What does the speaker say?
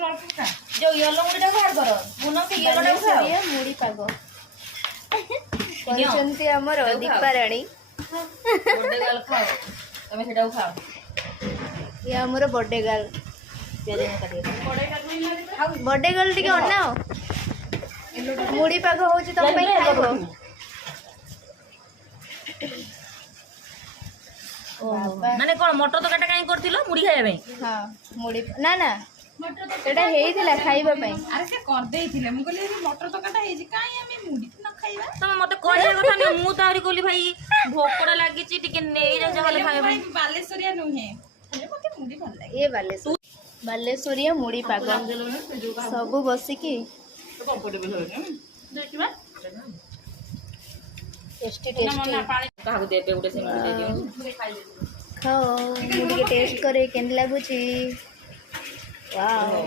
जो येलो मुड़ी टा बाहर करो मुनो से येलो टा खाओ मुड़ी पाग करछंती हमर दीपा रानी बर्थडे गर्ल खाओ तमे सेटा खाओ ये हमर बर्थडे गर्ल बर्थडे गर्ल टिके अनाओ मुड़ी पाग होची तम पे खाइबो माने कोन मटर तकाटा काई करथिलो मुड़ी खाइबा पे हां मुड़ी ना ना एटा हेइथिला खाइबा पे अरे से कर देइथिले मु कहले मटर तकाटा हेजी काई हमें मुड़ी न खाइबा तमे मते कहया कथा नै मु तारी कोली भाई भोकड़ा लागी ची टिके नेई जा जहले खाइबा पे बालेश्वरिया नुहे मते मुड़ी भल लागे ये बालेश्वरिया मुड़ी पाग सब बसिकी कंफर्टेबल हो देखिबा टेस्टी टेस्टी कहा दे पे उडे से मुड़ी दे दियो खाओ मुड़ी के टेस्ट करे केन लागुची वाओ